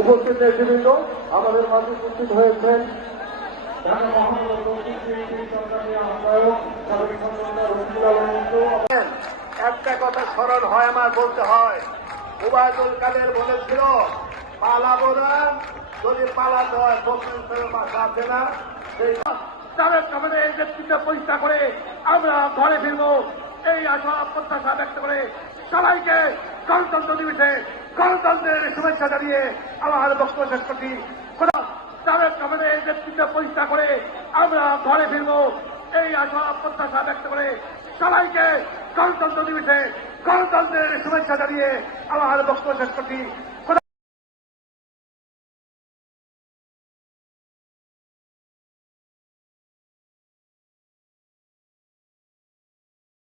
উপস্থিত নেতৃবৃন্দ, আমাদের মাঝে উপস্থিত হয়েছেন একটা কথা স্মরণ হয় আমার, বলতে হয়, উবায়দুল কাদের বলেছিল পালাবো না যদি পালাতে হয় বাসা আছে না, সেই তাদের আমাদের এই করে আমরা ঘরে ফিরবো। এই আশা প্রত্যাশা ব্যক্ত করে সবাইকে গণতন্ত্র দিবসে গণতন্ত্রের শুভেচ্ছা জানিয়ে আমার বক্তব্য শেষ করছি। খোদা, তাদের আমাদের নেতৃত্ব পরিষ্কার করে আমরা ঘরে ফিরবো। এই আশা, প্রত্যাশা ব্যক্ত করে সবাইকে গণতন্ত্র দিবসে গণতন্ত্রের শুভেচ্ছা জানিয়ে আমার বক্তব্য শেষ করছি।